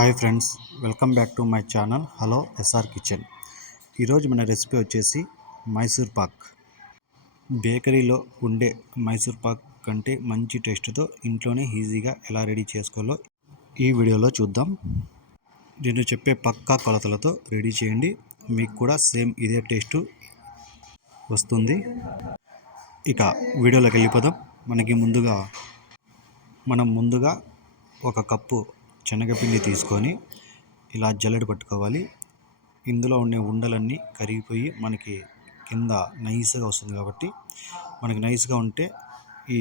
Hi friends welcome back to my channel. Hello SR kitchen. ఈరోజు మన recipe వచ్చేసి మైసూర్ పాక్. బేకరీలో ఉండే మైసూర్ పాక్ కంటే మంచి టేస్ట్తో ఇంట్లోనే ఈజీగా ఎలా రెడీ చేసుకోవాలో ఈ వీడియోలో చూద్దాం. నేను చెప్పే పక్కా కొలతలతో రెడీ చేయండి. మీకు కూడా సేమ్ ఇదే టేస్ట్ వస్తుంది. ఇక వీడియోలోకి వెళ్ళిపోదాం. మనకి ముందుగా మనం ముందుగా ఒక కప్పు శనగపిండి తీసుకొని ఇలా జల్లెడ పట్టుకోవాలి. ఇందులో ఉండే ఉండలన్నీ కరిగిపోయి మనకి కింద నైస్గా వస్తుంది కాబట్టి మనకి నైస్గా ఉంటే ఈ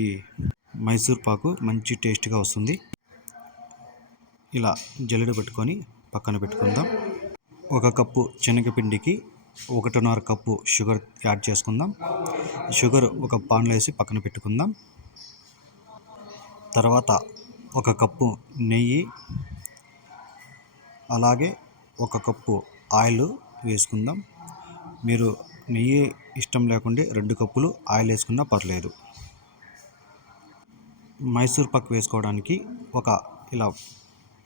మైసూర్ పాకు మంచి టేస్ట్గా వస్తుంది. ఇలా జల్లెడ పెట్టుకొని పక్కన పెట్టుకుందాం. ఒక కప్పు శనగపిండికి ఒకటిన్నర కప్పు షుగర్ యాడ్ చేసుకుందాం. షుగర్ ఒక పాన్లో వేసి పక్కన పెట్టుకుందాం. తర్వాత ఒక కప్పు నెయ్యి అలాగే ఒక కప్పు ఆయిల్ వేసుకుందాం. మీరు నెయ్యి ఇష్టం లేకుంటే రెండు కప్పులు ఆయిల్ వేసుకున్నా పర్లేదు. మైసూర్ పాక్ వేసుకోవడానికి ఒక ఇలా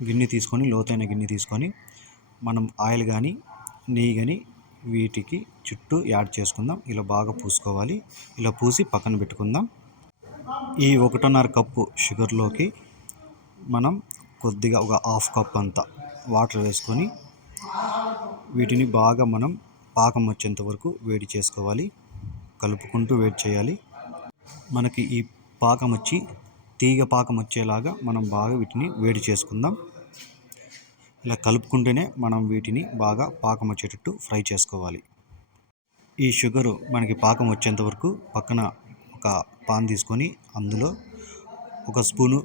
గిన్నె తీసుకొని లోతైన గిన్నె తీసుకొని మనం ఆయిల్ కానీ నెయ్యి కానీ వీటికి చుట్టూ యాడ్ చేసుకుందాం. ఇలా బాగా పూసుకోవాలి. ఇలా పూసి పక్కన పెట్టుకుందాం. ఈ ఒకటిన్నర కప్పు షుగర్లోకి మనం కొద్దిగా ఒక హాఫ్ కప్ అంత వాటర్ వేసుకొని వీటిని బాగా మనం పాకం వచ్చేంత వరకు వేడి చేసుకోవాలి. కలుపుకుంటూ వేడి చేయాలి. మనకి ఈ పాకం వచ్చి తీగ పాకం వచ్చేలాగా మనం బాగా వీటిని వేడి చేసుకుందాం. ఇలా కలుపుకుంటేనే మనం వీటిని బాగా పాకం వచ్చేటట్టు ఫ్రై చేసుకోవాలి. ఈ షుగరు మనకి పాకం వచ్చేంత వరకు పక్కన ఒక పాన్ తీసుకొని అందులో ఒక స్పూను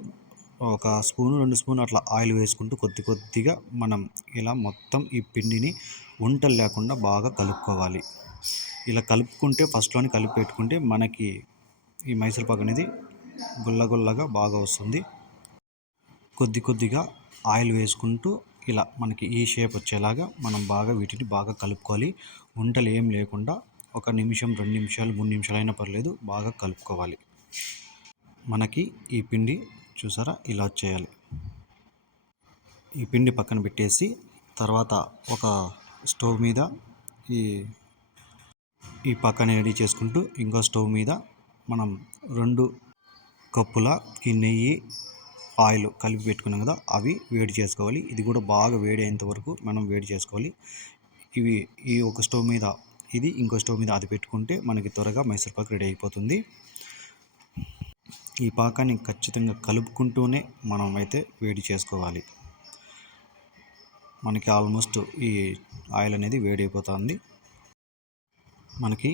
ఒక స్పూను రెండు స్పూన్ అట్లా ఆయిల్ వేసుకుంటూ కొద్ది కొద్దిగా మనం ఇలా మొత్తం ఈ పిండిని వంటలు లేకుండా బాగా కలుపుకోవాలి. ఇలా కలుపుకుంటే ఫస్ట్లోనే కలిపి పెట్టుకుంటే మనకి ఈ మైసూర్పాకు అనేది గుల్లగుల్లగా బాగా వస్తుంది. కొద్ది కొద్దిగా ఆయిల్ వేసుకుంటూ ఇలా మనకి ఈ షేప్ వచ్చేలాగా మనం బాగా వీటిని బాగా కలుపుకోవాలి. వంటలు ఏం లేకుండా ఒక నిమిషం రెండు నిమిషాలు మూడు నిమిషాలు అయినా పర్లేదు బాగా కలుపుకోవాలి. మనకి ఈ పిండి చూసారా? ఇలా చేయాలి. ఈ పిండి పక్కన పెట్టేసి తర్వాత ఒక స్టవ్ మీద ఈ ఈ పక్కన రెడీ చేసుకుంటూ ఇంకో స్టవ్ మీద మనం రెండు కప్పుల ఈ నెయ్యి ఆయిల్ కలిపి పెట్టుకున్నాం కదా అవి వేడి చేసుకోవాలి. ఇది కూడా బాగా వేడి అయ్యేంత వరకు మనం వేడి చేసుకోవాలి. ఇవి ఈ ఒక స్టవ్ మీద ఇది ఇంకో స్టవ్ మీద అది పెట్టుకుంటే మనకి త్వరగా మైసూర్పాకు రెడీ అయిపోతుంది. ఈ పాకాన్ని ఖచ్చితంగా కలుపుకుంటూనే మనం అయితే వేడి చేసుకోవాలి. మనకి ఆల్మోస్ట్ ఈ ఆయిల్ అనేది వేడి అయిపోతుంది మనకి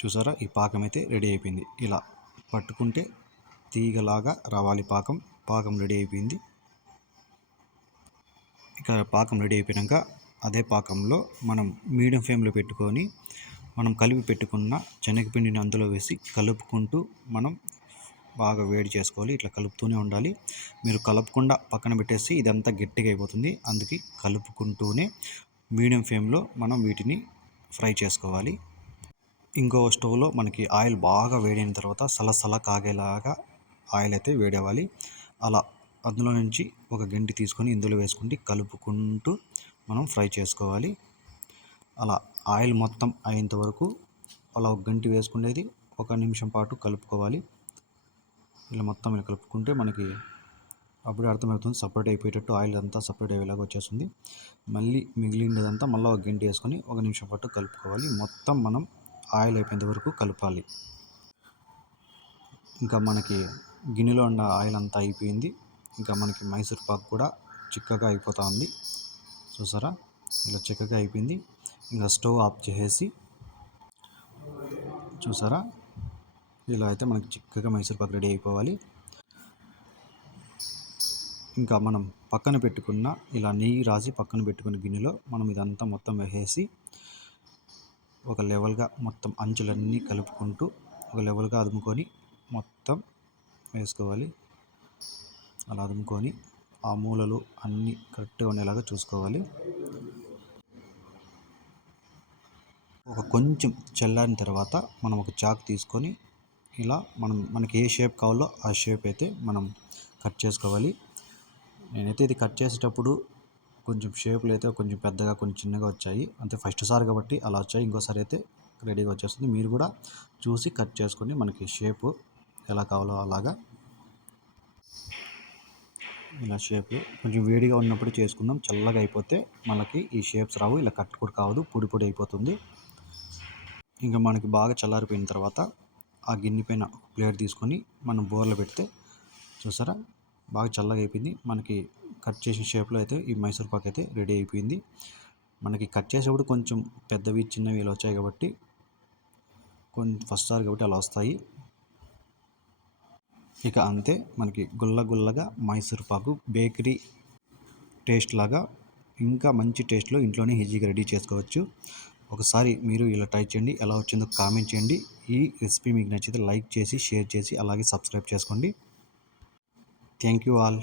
చూసారా ఈ పాకం అయితే రెడీ అయిపోయింది. ఇలా పట్టుకుంటే తీగలాగా రావాలి పాకం. పాకం రెడీ అయిపోయింది. ఇక పాకం రెడీ అయిపోయాక అదే పాకంలో మనం మీడియం ఫ్లేమ్లో పెట్టుకొని మనం కలిపి పెట్టుకున్న శనగపిండిని అందులో వేసి కలుపుకుంటూ మనం బాగా వేడి చేసుకోవాలి ఇట్లా కలుపుతూనే ఉండాలి. మీరు కలపకుండా పక్కన పెట్టేసి ఇదంతా గట్టిగా అయిపోతుంది. అందుకే కలుపుకుంటూనే మీడియం ఫ్లేమ్లో మనం వీటిని ఫ్రై చేసుకోవాలి. ఇంకో స్టవ్లో మనకి ఆయిల్ బాగా వేడైన తర్వాత సలసల కాగేలాగా ఆయిల్ అయితే వేడేవాలి అలా అందులో నుంచి ఒక గంటి తీసుకొని ఇందులో వేసుకుంటే కలుపుకుంటూ మనం ఫ్రై చేసుకోవాలి. అలా ఆయిల్ మొత్తం అయ్యేంత వరకు అలా ఒక గంటి వేసుకునేది ఒక నిమిషం పాటు కలుపుకోవాలి. ఇలా మొత్తం ఇలా కలుపుకుంటే మనకి అప్పుడే అర్థమవుతుంది. సపరేట్ అయిపోయేటట్టు ఆయిల్ అంతా సపరేట్ అయ్యేలాగా వచ్చేస్తుంది. మళ్ళీ మిగిలినదంతా మళ్ళీ ఒక గంట వేసుకొని ఒక నిమిషం పాటు కలుపుకోవాలి. మొత్తం మనం ఆయిల్ అయిపోయేంత వరకు కలపాలి. ఇంకా మనకి గిన్నెలో ఉన్న ఆయిల్ అంతా అయిపోయింది. ఇంకా మనకి మైసూర్ పాక్ కూడా చిక్కగా అయిపోతూ ఉంది చూసారా? ఇలా చిక్కగా అయిపోయింది. ఇంకా స్టవ్ ఆఫ్ చేసేసి చూసారా? ఇలా అయితే మనకి చిక్కగా మైసూర్ పాక్ రెడీ అయిపోవాలి. ఇంకా మనం పక్కన పెట్టుకున్న ఇలా నెయ్యి రాసి పక్కన పెట్టుకున్న గిన్నెలో మనం ఇదంతా మొత్తం వేసేసి ఒక లెవెల్గా మొత్తం అంచులన్నీ కలుపుకుంటూ ఒక లెవెల్గా అదుముకొని మొత్తం వేసుకోవాలి. అలా అదుముకొని ఆ మూలలు అన్నీ కరెక్ట్గా ఉండేలాగా చూసుకోవాలి. ఒక కొంచెం చల్లారిన తర్వాత మనం ఒక చాక్ తీసుకొని ఇలా మనం మనకి ఏ షేప్ కావాలో ఆ షేప్ అయితే మనం కట్ చేసుకోవాలి. నేనైతే ఇది కట్ చేసేటప్పుడు కొంచెం షేపులు అయితే కొంచెం పెద్దగా కొంచెం చిన్నగా వచ్చాయి. అంతే ఫస్ట్ సారి కాబట్టి అలా వచ్చాయి. ఇంకోసారి అయితే రెడీగా వచ్చేస్తుంది. మీరు కూడా చూసి కట్ చేసుకొని మనకి షేపు ఎలా కావాలో అలాగా ఇలా షేప్ కొంచెం వేడిగా ఉన్నప్పుడు చేసుకుందాం. చల్లగా అయిపోతే మనకి ఈ షేప్స్ రావు. ఇలా కట్ కూడా కావదు. పొడి పొడి అయిపోతుంది. ఇంకా మనకి బాగా చల్లారిపోయిన తర్వాత ఆ గిన్నె పైన ప్లేట్ తీసుకొని మనం బోర్లో పెడితే చూసారా? బాగా చల్లగా అయిపోయింది. మనకి కట్ చేసిన షేప్లో అయితే ఈ మైసూర్ పాక్ అయితే రెడీ అయిపోయింది. మనకి కట్ చేసేప్పుడు కొంచెం పెద్దవి చిన్నవి ఇలా వచ్చాయి కాబట్టి కొంచెం ఫస్ట్ సారి కాబట్టి అలా వస్తాయి. ఇక అంతే మనకి గుల్ల గుల్లగా మైసూర్ పాకు బేకరీ టేస్ట్ లాగా ఇంకా మంచి టేస్ట్లో ఇంట్లోనే ఈజీగా రెడీ చేసుకోవచ్చు. ఒకసారి మీరు ఇలా ట్రై చేయండి. ఎలా వచ్చిందో కామెంట్ చేయండి. ఈ రెసిపీ మీకు నచ్చితే లైక్ చేసి షేర్ చేసి అలాగే సబ్స్క్రైబ్ చేసుకోండి. Thank you all.